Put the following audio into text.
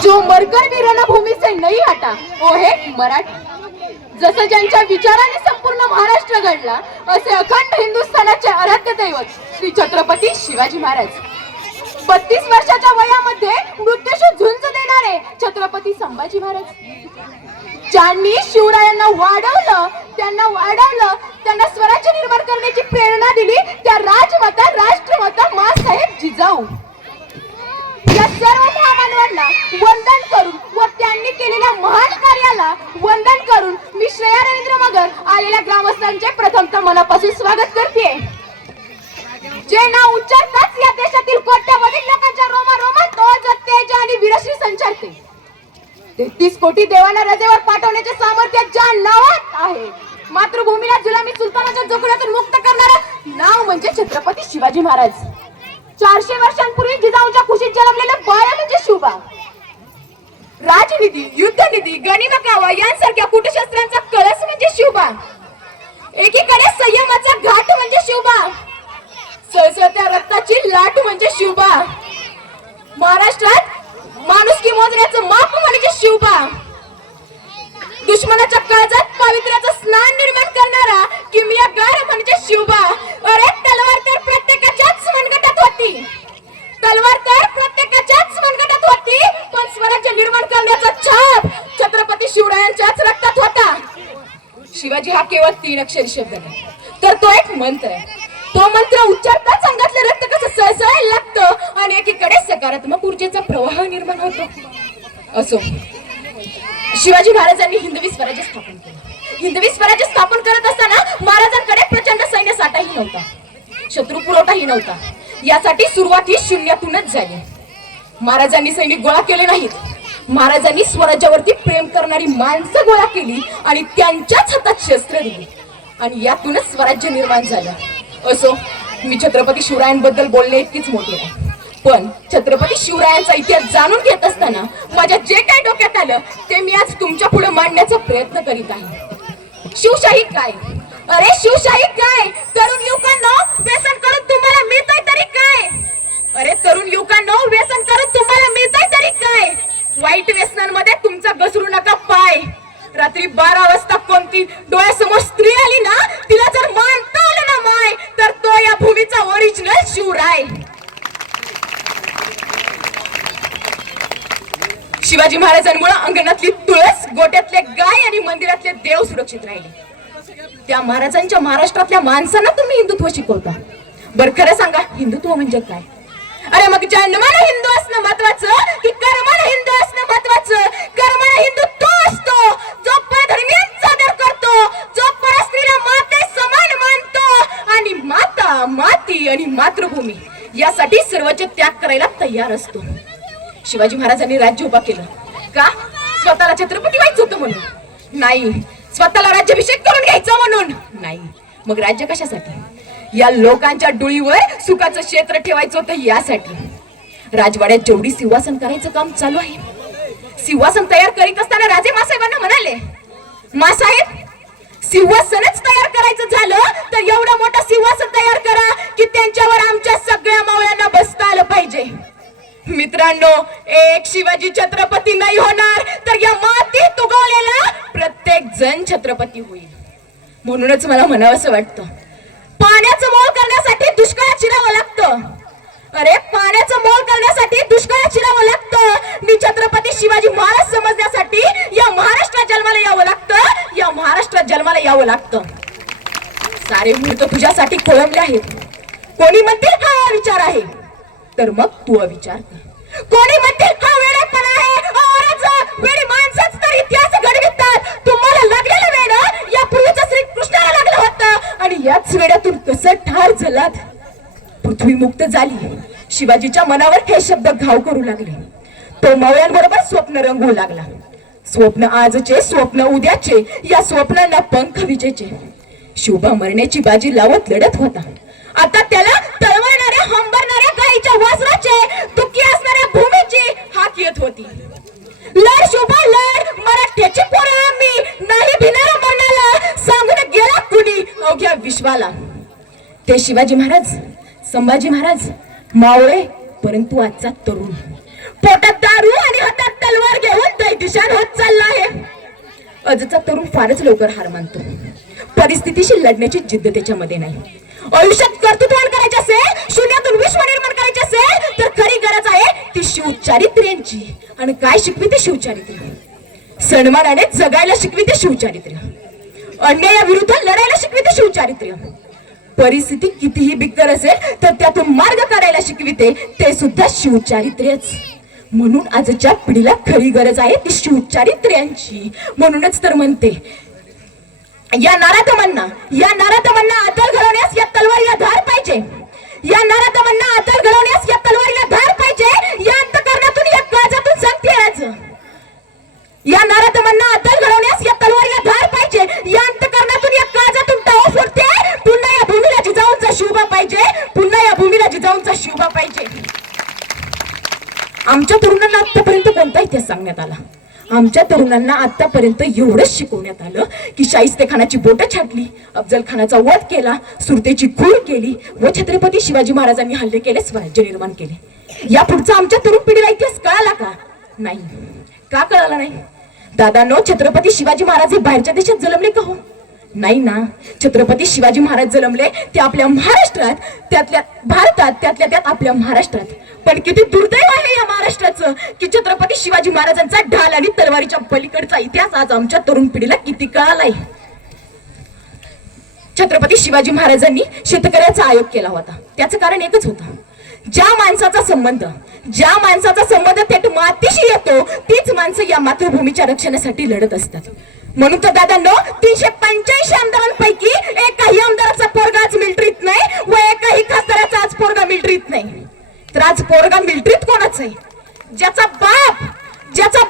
जो मरकर वी रणभूमी से नहीं हटा। वो है मराठी। जसं ज्यांच्या विचाराने संपूर्ण महाराष्ट्र घडला असे अखंड हिंदुस्थानाचे आराध्य दैवत श्री छत्रपती शिवाजी महाराज. बत्तीस वर्षाच्या वयामध्ये मृत्यूशी झुंज देणारे छत्रपती संभाजी महाराज. ज्यांनी शिवरायांना वाढवलं त्यांना वाढवलं त्यांना स्वराज्य निर्माण करण्याची प्रेरणा दिली त्या राजमाता राष्ट्रमाता मासाहेब जिजाऊ. या सर्व महामानवांना वंदन करून व त्यांनी केलेल्या महान कार्याला वंदन करून मी श्रेया रवींद्र मगर आलेल्या ग्रामस्थांचे प्रथमतः मनापासून स्वागत करते. जे नाव उच्चारताच या देशातील कोट्यावधील लोकांच्या रोमा रोमात ओज तेज आणि विरश्री संचारते. तेहतीस कोटी देवांना रजेवर पाठवण्याचे सामर्थ्य ज्या नावात आहे मातृभूमीला जुलामी सुलतानाच्या जोखड्यातून मुक्त करणारं नाव म्हणजे छत्रपती शिवाजी महाराज. चारशे वर्षांपूर्वी जिजाऊच्या कुशीत जन्मलेलं बाळ म्हणजे शुभा. राजनिधी युद्धनिधी गनिमकावा यांसारख्या कुटशस्त्रांचा कळस म्हणजे शिवबा एकीकडे संयमाचा घाट म्हणजे शिवबा सळसळत्या रक्ताची लाट म्हणजे शिवबा महाराष्ट्रात माणुसकी मोजण्याचं माप म्हणजे शिवबा दुश्मनाच्या काळजात पावित्र्याचं स्नान निर्माण करणारा किमयागार म्हणजे शिवबा अरे तलवार तर प्रत्येकाच्याच मनगटात होती तलवार तर प्रत्येकाच्याच मनगटात होती पण स्वराज्य निर्माण करण्याचा छाप छत्रपती शिवरायांच्याच रक्तात होता शिवाजी हा केवळ तीन अक्षरी शब्द नाही. तर तो एक मंत्र आहे. तो मंत्र उच्चारताच अंगातलं रक्त कसं सळसळायला लागतं आणि एकीकडे सकारात्मक ऊर्जेचा प्रवाह निर्माण होतो. असो. शिवाजी महाराजांनी हिंदवी स्वराज्य स्थापन केलं. हिंदवी स्वराज्य स्थापन करत असताना महाराजांकडे प्रचंड सैन्य साठाही नव्हता. शत्रू पुरवठाही नव्हता. यासाठी सुरुवात ही शून्यातूनच झाली. महाराजांनी सैनिक गोळा केले नाहीत. महाराजांनी स्वराज्यावरती प्रेम करणारी माणसं गोळा केली आणि त्यांच्याच हातात शस्त्र दिली. आणि यातूनच स्वराज्य निर्माण झालं. असो मी छत्रपती शिवरायांबद्दल बोलणे इतकीच मोठी आहे. पण छत्रपती शिवरायांचा इतिहास जाणून घेत असताना माझ्या जे काही डोक्यात आलं ते मी आज तुमच्यापुढे मांडण्याचा प्रयत्न करीत आहे. शिवशाही काय? अरे शिवशाही काय तरुण युवकांना व्यसन करून तुम्हाला मिळतंय तरी काय अरे तरुण युवकांना व्यसन करून तुम्हाला मिळतंय तरी काय वाईट व्यसनांमध्ये तुमचा घसरू नका पाय रात्री बारा वाजता कोणती डोळ्यासमोर स्त्री आली ना तिला जर मानता आलं ना माय तर तो या भूमीचा ओरिजिनल शिवराय शिवाजी महाराजांमुळे अंगणातली तुळस गोट्यातले गाय आणि मंदिरातले देव सुरक्षित राहिले. त्या महाराजांच्या महाराष्ट्रातल्या माणसांना तुम्ही हिंदुत्व शिकवता. बर खरं सांगा हिंदुत्व म्हणजे काय? अरे मग जन्माला हिंदू असणं महत्वाचं की कर्माला हिंदू असणं महत्वाचं? कर्माला हिंदू तो असतो. जो परधर्मीयांचा आदर करतो जो परस्त्रीला माते समान मानतो आणि माता माती आणि मातृभूमी यासाठी सर्वच त्याग करायला तयार असतो. शिवाजी महाराजांनी राज्य उभा केलं. का? स्वतःला छत्रपती व्हायचं होतं म्हणून. नाही स्वतःला राज्याभिषेक करून घ्यायचा म्हणून. नाही मग राज्य कशासाठी? या लोकांच्या डोळीवर सुखाचं क्षेत्र ठेवायचं होतं यासाठी. राजवाड्यात जेवढी सिंहासन करायचं काम चालू आहे. सिंहासन तयार करीत असताना राजे मासाहेबांना म्हणाले मासाहेब सिंहासनच तयार करायचं झालं तर एवढं मोठं सिंहासन तयार करा की त्यांच्यावर आमच्या सगळ्या मावळ्यांना बसता आलं पाहिजे. मित्रांनो एक शिवाजी छत्रपती नाही होणार तर या मातीत उगवलेला प्रत्येक जण छत्रपती होईल. म्हणूनच मला म्हणावंसं वाटतं. पाण्याचं मोल करण्यासाठी दुष्काळ चिरावं लागतं. अरे पाण्याचं मोल करण्यासाठी दुष्काळ चिरावं लागतं. मी छत्रपती शिवाजी महाराज समजण्यासाठी या महाराष्ट्रात जन्माला यावं लागतं. या महाराष्ट्रात जन्माला यावं लागतं. सारे मुहूर्त तुझ्यासाठी खोळंबले आहेत कोणी म्हणतील हा विचार आहे. तर मग तू विचार कर. कोणी म्हणते हा वेळेपणा आहे औरच माणसंच तर इतिहास घडवितात तुम्हाला लागलेलं या पूर्वीचं श्री कृष्णाला लागलं होतं. आणि याच वेळातून कसं ठार झालात पृथ्वी मुक्त झाली. शिवाजीच्या मनावर हे शब्द घाव करू लागले. तो मवळ्यांबरोबर स्वप्न रंगवू लागला. स्वप्न आजचे स्वप्न उद्याचे या स्वप्नांना पंख विजेचे. शोभा मरण्याची बाजी लावत लढत होता. आता त्याला तळवणाऱ्या मातीच्या वस्त्राचे तुकी असणाऱ्या भूमीची हाक येत होती. लढ शोभा लढ मराठ्याची मी नाही मरणाला सांगून गेला कुणी अवघ्या विश्वाला. ते शिवाजी महाराज संभाजी महाराज मावळे परंतु आजचा तरुण. पोटात दारू आणि हातात तलवार घेऊन दैदिशान होत चालला आहे. आजचा तरुण फारच लवकर हार मानतो. परिस्थितीशी लढण्याची जिद्द त्याच्यामध्ये नाही. आयुष्यात कर्तृत्व करायचे असेल शून्य चारित्र्यांची आणि काय शिकवी शिवचारित्र्य? सन्मानाने जगायला शिकविते शिवचारित्र्य. अन्यायाविरुद्ध लढायला शिकवी शिवचारित्र्य. परिस्थिती कितीही बिकट असेल तर त्यातून मार्ग काढायला शिकविते ते सुद्धा शिवचारित्र्यच. म्हणून आजच्या पिढीला खरी गरज आहे ती शिवचारित्र्यांची. म्हणूनच तर म्हणते या नारातमांना या नारातमांना आता या तलवारीला धार पाहिजे या नारातमांना अतल घडवण्यास या तलवारीला धार पाहिजे या अंतकरणातून या काळजातून संत येण्याचं या नारातमांना अतल घडवण्यास या तलवारीला धार पाहिजे या अंतकरणातून या काळजातून टाव फुटते पुन्हा या भूमीला जिजाऊंचा शिवबा पाहिजे पुन्हा या भूमीला जिजाऊंचा शिवबा पाहिजे आमच्या तरुणांना आतापर्यंत कोणता इतिहास सांगण्यात आला? आमच्या तरुणांना आतापर्यंत एवढंच शिकवण्यात आलं की शाहिस्ते खानाची बोटं छाटली अफजल खानाचा वध केला सुरतेची खून केली व छत्रपती शिवाजी महाराजांनी हल्ले केले स्वराज्य निर्माण केले. या पुढचा आमच्या तरुण पिढीला इतिहास कळाला का? नाही. का कळाला नाही? दादांनो छत्रपती शिवाजी महाराज हे बाहेरच्या देशात जन्मले का हो? नाही ना? छत्रपती शिवाजी महाराज जन्मले ते आपल्या महाराष्ट्रात त्यातल्या भारतात त्यातल्या त्यात आपल्या महाराष्ट्रात. पण किती दुर्दैव आहे या महाराष्ट्राचं की छत्रपती शिवाजी महाराजांचा ढाल आणि तलवारीच्या पलीकडचा इतिहास आज आमच्या तरुण पिढीला किती कळालाय. छत्रपती शिवाजी महाराजांनी शेतकऱ्याचा आयोग केला होता. त्याचं कारण एकच होतं. ज्या माणसाचा संबंध ज्या माणसाचा संबंध थेट मातीशी येतो तीच माणसं या मातृभूमीच्या रक्षणासाठी लढत असतात. म्हणून तर दादांनो तीनशे पंच्याऐंशी आमदारांपैकी एकाही आमदाराचा पोरगा आज मिलिटरीत नाही व एकाही खासदाराचा आज पोरगा मिलिटरीत नाही. तर आज पोरगा मिलिटरीत कोणाच आहे ज्याचा बाप ज्याचा